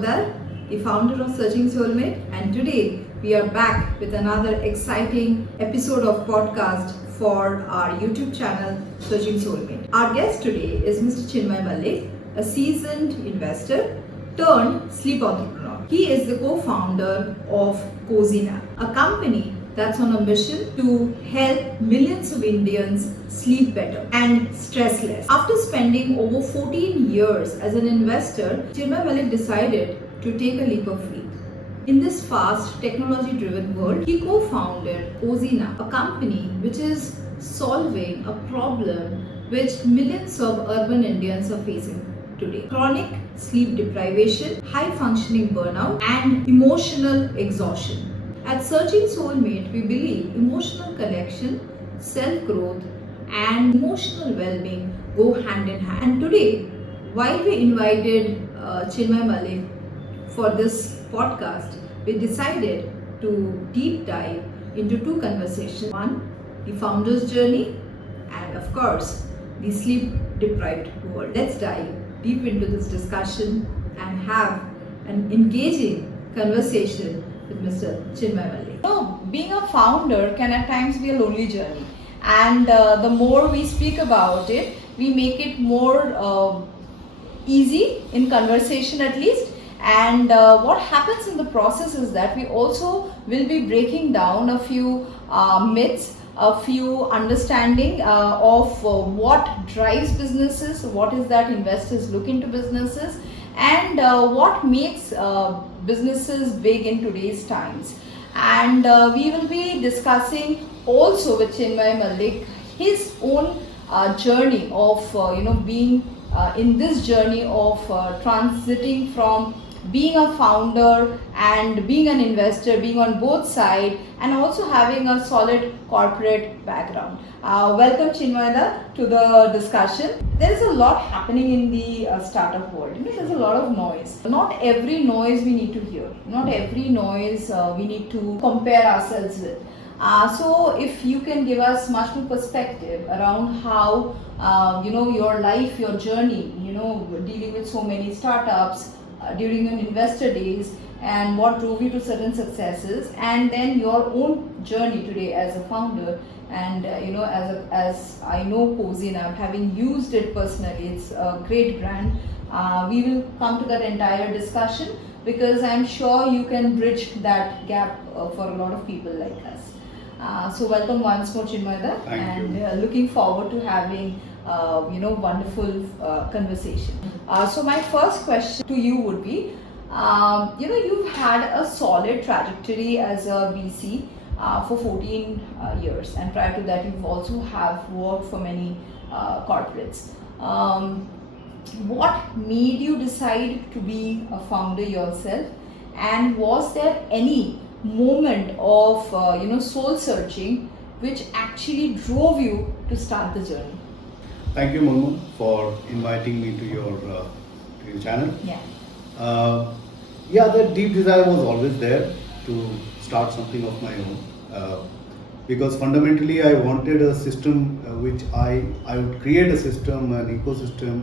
Madar, the founder of Searching Soulmate, and today we are back with another exciting episode of podcast for our YouTube channel Searching Soulmate. Our guest today is Mr. Chinmoy Mallick, a seasoned investor turned sleep entrepreneur. He is the co-founder of Kozynap, a company that's on a mission to help millions of Indians sleep better and stress less. After spending over 14 years as an investor, Chinmoy Mallick decided to take a leap of faith. In this fast, technology-driven world, he co-founded Kozynap, a company which is solving a problem which millions of urban Indians are facing today: chronic sleep deprivation, high-functioning burnout, and emotional exhaustion. At Searching Soulmate, we believe emotional connection, self-growth, and emotional well-being go hand in hand. And today, while we invited Chinmoy Mallick for this podcast, we decided to deep dive into two conversations. One, the founder's journey, and of course, the sleep-deprived world. Let's dive deep into this discussion and have an engaging conversation with Mr. Chinmoy Mallick. Being a founder can at times be a lonely journey, and the more we speak about it, we make it more easy in conversation at least. And what happens in the process is that we also will be breaking down a few myths, a few understanding of what drives businesses, what is that investors look into businesses, and what makes businesses big in today's times. And we will be discussing also with Chinmoy Mallick his own journey of being in this journey of transiting from being a founder and being an investor, being on both sides, and also having a solid corporate background. Welcome Chinmoy to the discussion. There is a lot happening in the startup world. There's a lot of noise. Not every noise we need to hear. Not every noise we need to compare ourselves with. So if you can give us much more perspective around how your life, your journey, dealing with so many startups during your investor days, and what drove you to certain successes, and then your own journey today as a founder. And as I know Kozynap, having used it personally, it's a great brand. We will come to that entire discussion because I'm sure you can bridge that gap for a lot of people like us. So welcome once more, Chinmoy, and looking forward to having wonderful conversation. So my first question to you would be, you've had a solid trajectory as a VC for 14 years, and prior to that you've also have worked for many corporates. What made you decide to be a founder yourself, and was there any moment of soul searching which actually drove you to start the journey? Thank you, Monu, for inviting me to your channel. The deep desire was always there to start something of my own, because fundamentally I wanted a system which I would create a system, an ecosystem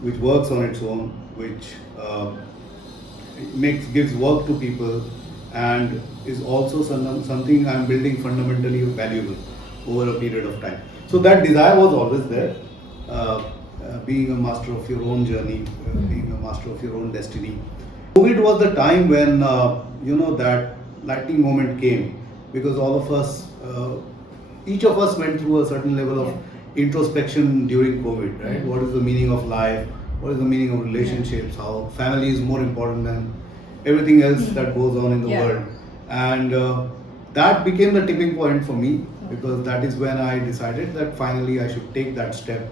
which works on its own, which gives work to people, and is also something I'm building fundamentally valuable over a period of time. So that desire was always there. Being a master of your own journey, being a master of your own destiny. COVID was the time when that lightning moment came, because all of us, each of us went through a certain level of introspection during COVID, right? What is the meaning of life? What is the meaning of relationships? How family is more important than everything else that goes on in the world. And that became the tipping point for me, because that is when I decided that finally I should take that step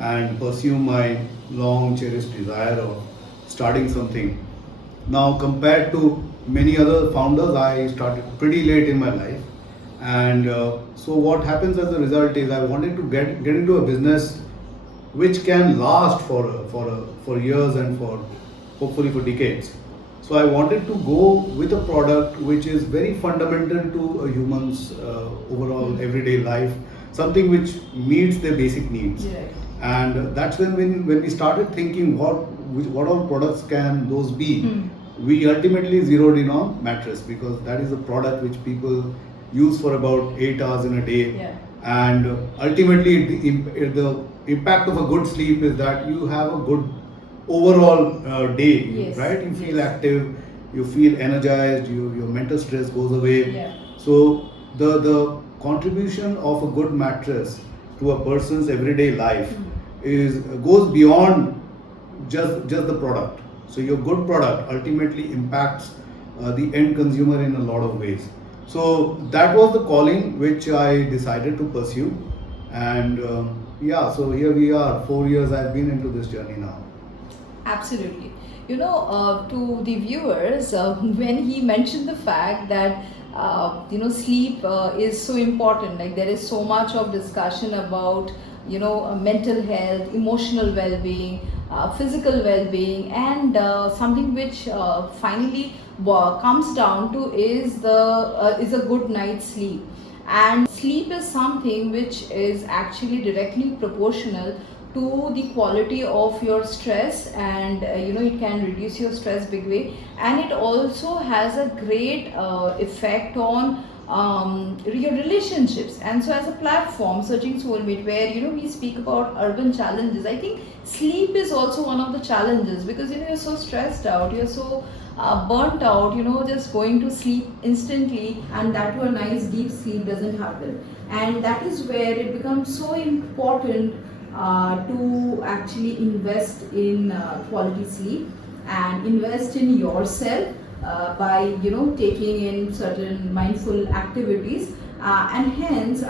and pursue my long cherished desire of starting something. Now, compared to many other founders, I started pretty late in my life, and so what happens as a result is I wanted to get into a business which can last for years and for hopefully for decades. So I wanted to go with a product which is very fundamental to a human's overall everyday life, something which meets their basic needs. And that's when we started thinking what all products can those be. we ultimately zeroed in on mattress because that is a product which people use for about 8 hours in a day. Yeah. And ultimately the impact of a good sleep is that you have a good overall day, Yes. right? You feel Yes. active, you feel energized, your mental stress goes away. Yeah. So the contribution of a good mattress to a person's everyday life is goes beyond just the product. So your good product ultimately impacts the end consumer in a lot of ways. So that was the calling which I decided to pursue, and yeah, so here we are. 4 years I've been into this journey now. Absolutely. To the viewers, when he mentioned the fact that sleep is so important, like there is so much of discussion about mental health, emotional well-being, physical well-being, and something which finally comes down to is a good night's sleep. And sleep is something which is actually directly proportional to the quality of your stress, and it can reduce your stress big way, and it also has a great effect on your relationships. And so as a platform, Searching Soulmate, where we speak about urban challenges, I think sleep is also one of the challenges, because you're so stressed out, you're so burnt out, just going to sleep instantly, and that to a nice deep sleep doesn't happen. And that is where it becomes so important to actually invest in quality sleep and invest in yourself by taking in certain mindful activities, and hence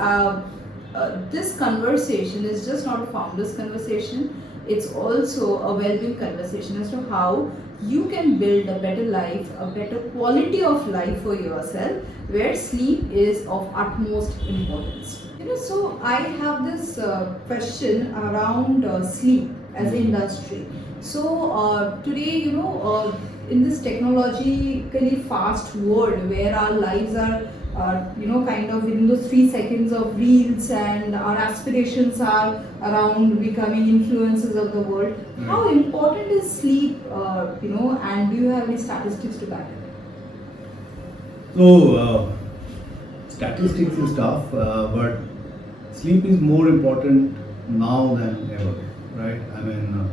this conversation is just not a founder's conversation, it's also a well-being conversation as to how you can build a better life, a better quality of life for yourself, where sleep is of utmost importance. So I have this question around sleep as an industry. So today, in this technologically fast world where our lives are, kind of in those 3 seconds of reels, and our aspirations are around becoming influencers of the world. How important is sleep, and do you have any statistics to back it? So, statistics is tough, but sleep is more important now than ever, right? I mean,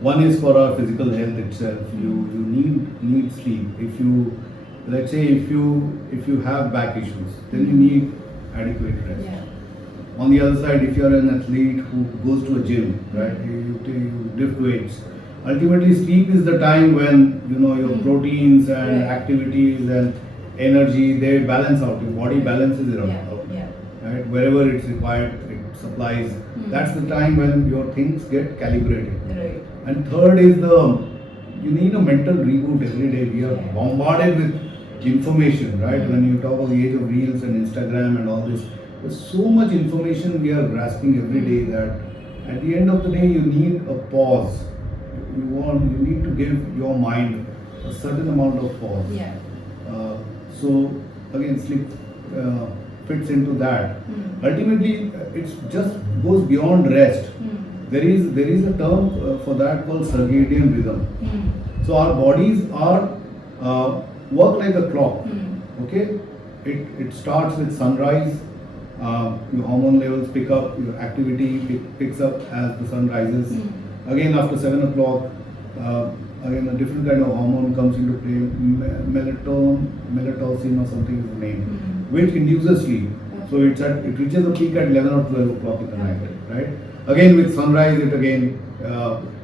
one is for our physical health itself. You need sleep. If you, let's say, if you have back issues, then you need adequate rest. Yeah. On the other side, if you are an athlete who goes to a gym, right, you lift weights. Ultimately, sleep is the time when your proteins and activities and energy, they balance out. Your body balances it out. Right, wherever it's required, it supplies. That's the time when your things get calibrated. Right. And third is you need a mental reboot every day. We are bombarded with information, right? When you talk of the age of reels and Instagram and all this, there's so much information we are grasping every day that at the end of the day you need a pause. You need to give your mind a certain amount of pause. Yeah. So again, sleep fits into that. Ultimately, it just goes beyond rest. There is a term for that called circadian rhythm. So our bodies are work like a clock. Okay, it starts with sunrise. Your hormone levels pick up, your activity picks up as the sun rises. Again, after 7 o'clock, again a different kind of hormone comes into play. Melatonin or something is the name, which induces sleep. So it reaches a peak at 11 or 12 o'clock in the night, right? Again with sunrise, it again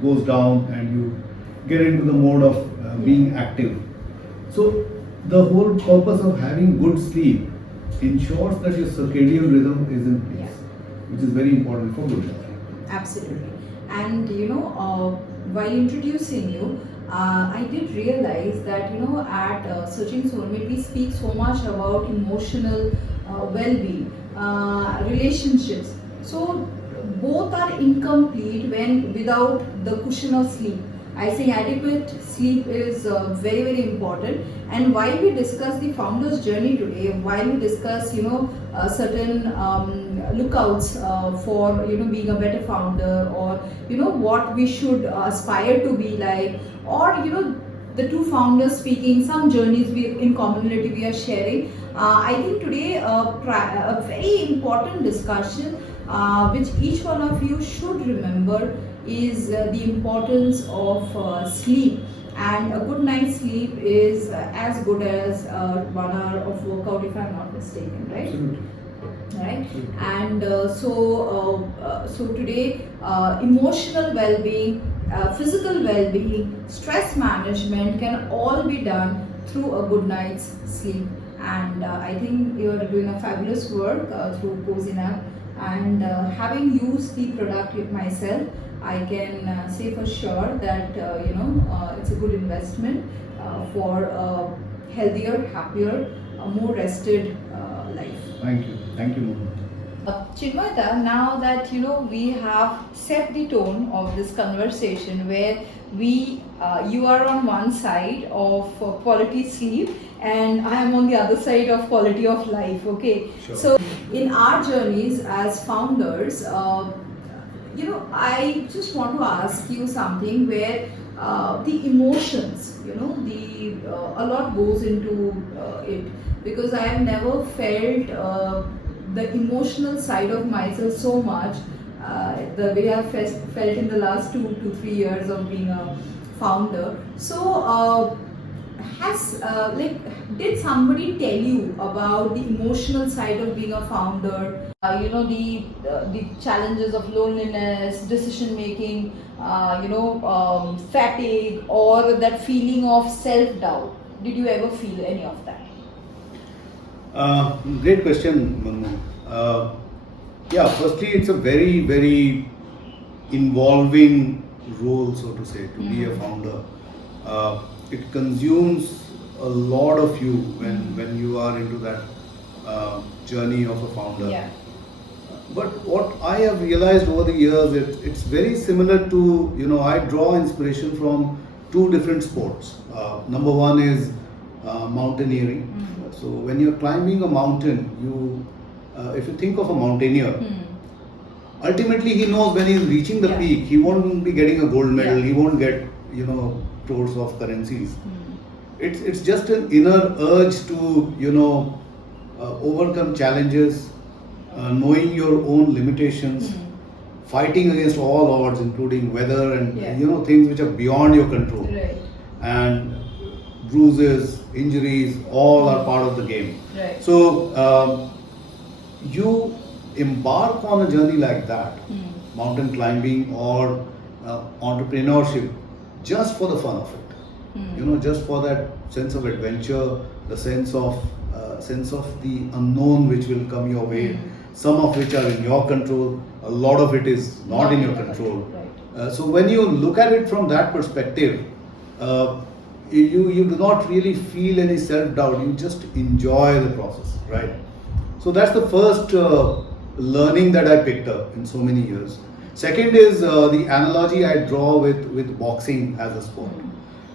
goes down, and you get into the mode of being active. So the whole purpose of having good sleep ensures that your circadian rhythm is in place, which is very important for good health. Absolutely. And while introducing you, I did realize that at Searching Soulmate we speak so much about emotional well-being, relationships. So both are incomplete when without the cushion of sleep. I think adequate sleep is very, very important. And while we discuss the founder's journey today, while we discuss certain lookouts for being a better founder, or what we should aspire to be like, or the two founders speaking, some journeys in commonality we are sharing. I think today a very important discussion which each one of you should remember is the importance of sleep. And a good night's sleep is as good as 1 hour of workout, if I'm not mistaken, right? Absolutely. Right. And so today emotional well-being, physical well-being, stress management can all be done through a good night's sleep. And I think you are doing a fabulous work through Kozynap. And having used the product myself, I can say for sure that it's a good investment for a healthier, happier, more rested life. Thank you, Mohan. Chinmoy, now that we have set the tone of this conversation, where you are on one side of quality sleep, and I am on the other side of quality of life. Okay, Sure. so in our journeys as founders, I just want to ask you something where the emotions, a lot goes into it, because I have never felt the emotional side of myself so much the way I've felt in the last 2 to 3 years of being a founder. So did somebody tell you about the emotional side of being a founder? The challenges of loneliness, decision making, fatigue, or that feeling of self doubt. Did you ever feel any of that? Great question, Manu. Firstly, it's a very, very involving role, so to say, to be a founder. It consumes a lot of you when you are into that journey of a founder. Yeah. But what I have realized over the years, it's very similar to, I draw inspiration from two different sports. Number one is mountaineering. So when you're climbing a mountain, if you think of a mountaineer, ultimately he knows when he's reaching the peak, he won't be getting a gold medal, he won't get, crores of currencies. It's just an inner urge to, overcome challenges, knowing your own limitations, fighting against all odds, including weather and things which are beyond your control. Right. And bruises, injuries, all are part of the game. Right. So you embark on a journey like that, mountain climbing or entrepreneurship, just for the fun of it. Just for that sense of adventure, the sense of the unknown which will come your way. Some of which are in your control, a lot of it is not in your control. Right. So when you look at it from that perspective, you do not really feel any self-doubt, you just enjoy the process, right? So that's the first learning that I picked up in so many years. Second is the analogy I draw with boxing as a sport.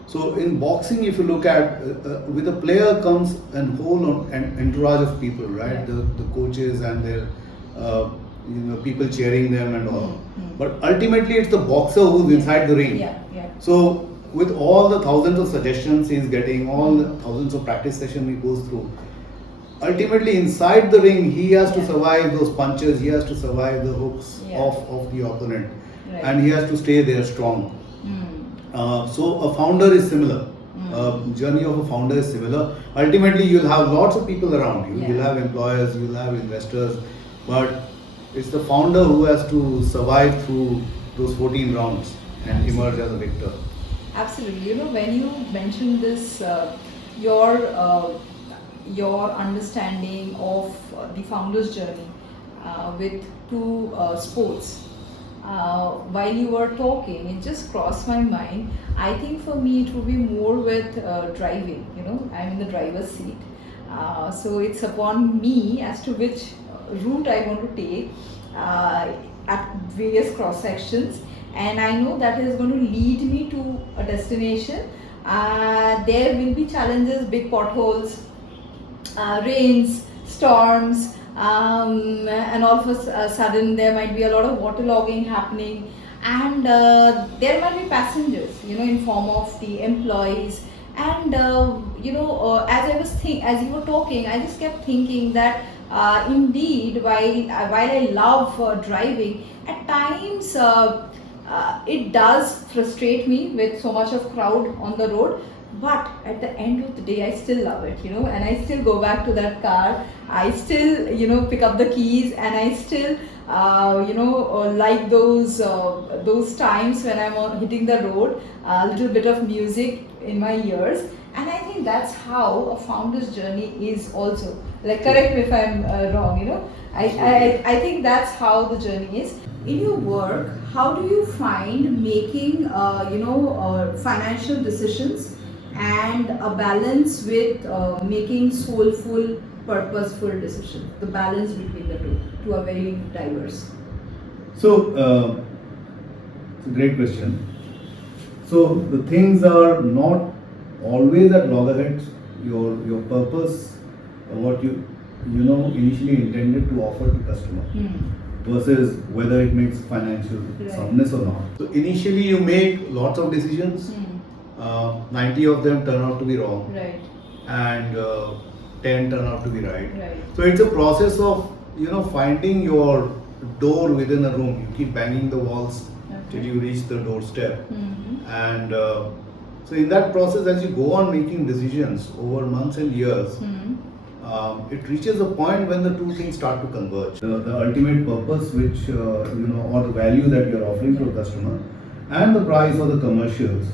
So in boxing, if you look at, with a player comes a whole entourage of people, right? The coaches and their people cheering them and all. But ultimately, it's the boxer who's inside the ring. So with all the thousands of suggestions he's getting, all the thousands of practice sessions he goes through, ultimately inside the ring, he has to survive those punches, he has to survive the hooks of the opponent, and he has to stay there strong. So a founder is similar. Journey of a founder is similar. Ultimately, you'll have lots of people around you. You'll have employers, you'll have investors, but it's the founder who has to survive through those 14 rounds and emerge as a victor. Absolutely. When you mentioned this, your understanding of the founder's journey with two sports. While you were talking, it just crossed my mind. I think for me it would be more with driving. I'm in the driver's seat. So it's upon me as to which route I want to take at various cross sections. And I know that is going to lead me to a destination. There will be challenges, big potholes, rains, storms, and all of a sudden there might be a lot of waterlogging happening, and there might be passengers, in form of the employees. And as as you were talking, I just kept thinking that indeed, while I love driving, at times it does frustrate me with so much of crowd on the road. But at the end of the day, I still love it, and I still go back to that car. I still, pick up the keys, and I still, like those times when I'm hitting the road, a little bit of music in my ears. And I think that's how a founder's journey is also. Like, correct me if I'm wrong, I think that's how the journey is. In your work, how do you find making, financial decisions and a balance with making soulful, purposeful decisions? The balance between the two are very diverse. So, it's a great question. So the things are not always at loggerheads. Your purpose, what you initially intended to offer to customer, versus whether it makes financial soundness or not. So initially you make lots of decisions. 90 of them turn out to be wrong, Right. and 10 turn out to be right. Right. So it's a process of finding your door within a room. You keep banging the walls till you reach the doorstep, and so in that process, as you go on making decisions over months and years, it reaches a point when the two things start to converge. The ultimate purpose, which or the value that you're offering to a customer, and the price or the commercials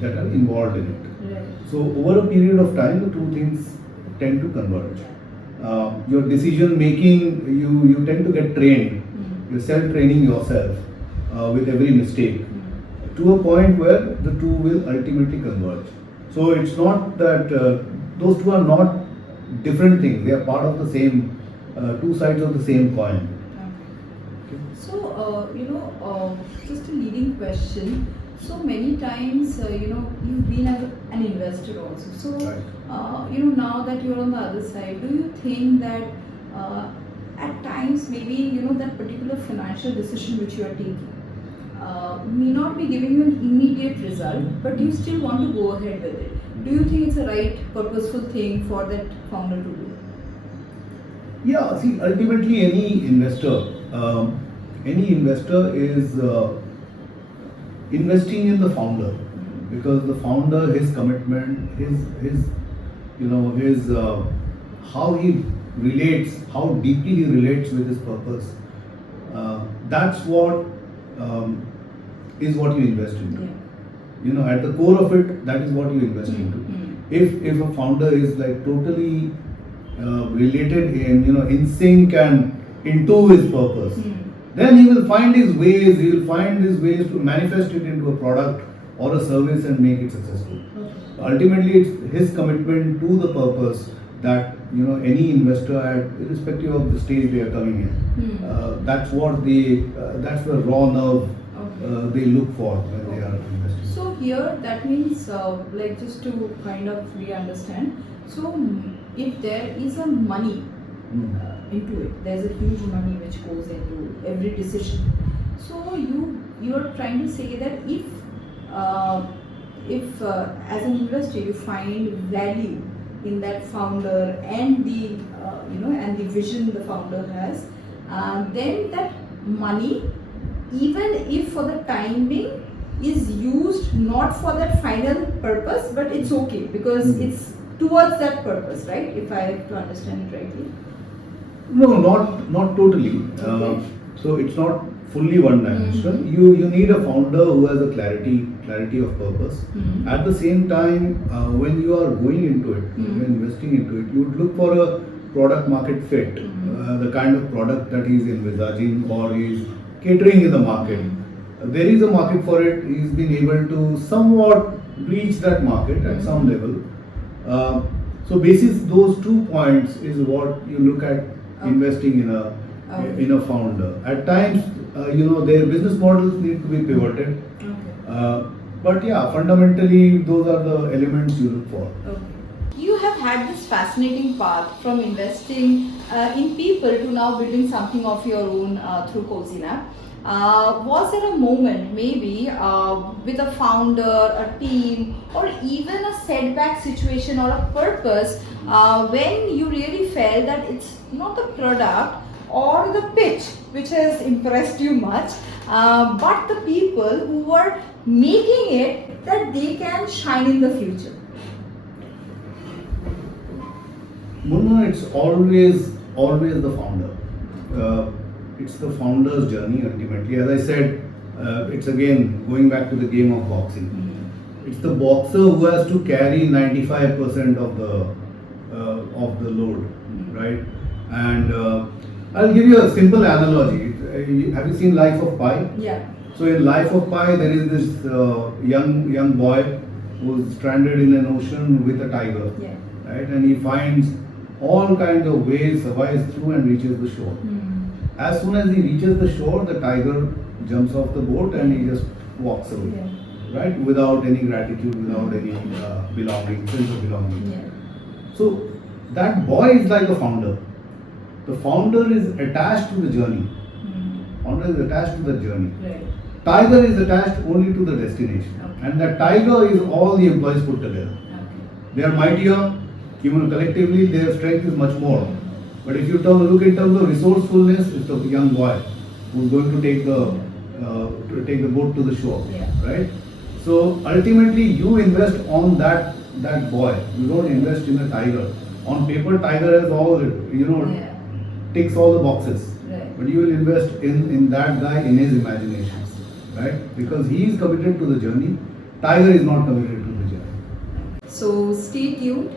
that are involved in it. Right. So over a period of time, the two things tend to converge. Your decision making, you tend to get trained. You're self-training yourself with every mistake to a point where the two will ultimately converge. So it's not that those two are not different things. They are part of the same, two sides of the same coin. Okay. So, just a leading question. So many times, you've been as an investor also. So, Right. now that you're on the other side, do you think that at times maybe, that particular financial decision which you are taking may not be giving you an immediate result, but you still want to go ahead with it? Do you think it's a right, purposeful thing for that founder to do? Yeah, see, ultimately any investor is investing in the founder, because the founder, his commitment, his how he relates, how deeply he relates with his purpose. That's what is what you invest into. Yeah. At the core of it, that is what you invest into. If a founder is like totally related in sync and into his purpose, then he will find his ways. He will find his ways to manifest it into a product or a service and make it successful. Ultimately, it's his commitment to the purpose that any investor, irrespective of the stage they are coming in, that's what that's the raw nerve they look for when they are investing. So here, that means, like, just to kind of re-understand, so if there is a money into it, there's a huge money which goes into every decision. So you are trying to say that if as an investor you find value in that founder and the and the vision the founder has, then that money, even if for the time being, is used not for that final purpose, but it's okay because it's towards that purpose, right? If I have to understand it rightly. No, not totally. Okay. So it's not fully one dimensional. You need a founder who has a clarity of purpose. At the same time, when you are going into it, when investing into it, you would look for a product market fit, the kind of product that he's envisaging or he's catering in the market. There is a market for it. He's been able to somewhat reach that market at some level. So basis those 2 points is what you look at investing in a founder. At times, their business models need to be pivoted. But yeah, fundamentally, those are the elements you look for. Okay. You have had this fascinating path from investing in people to now building something of your own through Kozynap. Was there a moment, maybe with a founder, a team, or even a setback situation or a purpose, when you really felt that it's not the product or the pitch which has impressed you much, but the people who were making it that they can shine in the future? Munna, it's always the founder. It's the founder's journey ultimately. As I said, it's again going back to the game of boxing. It's the boxer who has to carry 95% of the load, right? And I'll give you a simple analogy. Have you seen Life of Pi? Yeah. So in Life of Pi, there is this young boy who's stranded in an ocean with a tiger, Yeah. right? And he finds all kinds of ways, survives through and reaches the shore. As soon as he reaches the shore, the tiger jumps off the boat and he just walks away, right? Without any gratitude, without any belonging, sense of belonging. Yeah. So that boy is like a founder. The founder is attached to the journey. Founder is attached to the journey. Right. Tiger is attached only to the destination. Okay. And that tiger is all the employees put together. Okay. They are mightier, even collectively their strength is much more. But if you look in terms of resourcefulness, it's the young boy who's going to take the boat to the shore, right? So ultimately, you invest on that boy. You don't invest in a tiger. On paper, tiger has all ticks all the boxes. Right. But you will invest in that guy, in his imagination, right? Because he is committed to the journey. Tiger is not committed to the journey. So stay tuned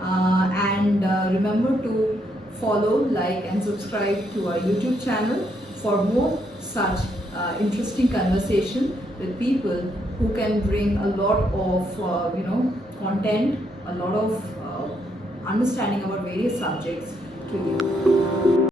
and remember to follow, like and subscribe to our YouTube channel for more such interesting conversation with people who can bring a lot of content, a lot of understanding about various subjects to you.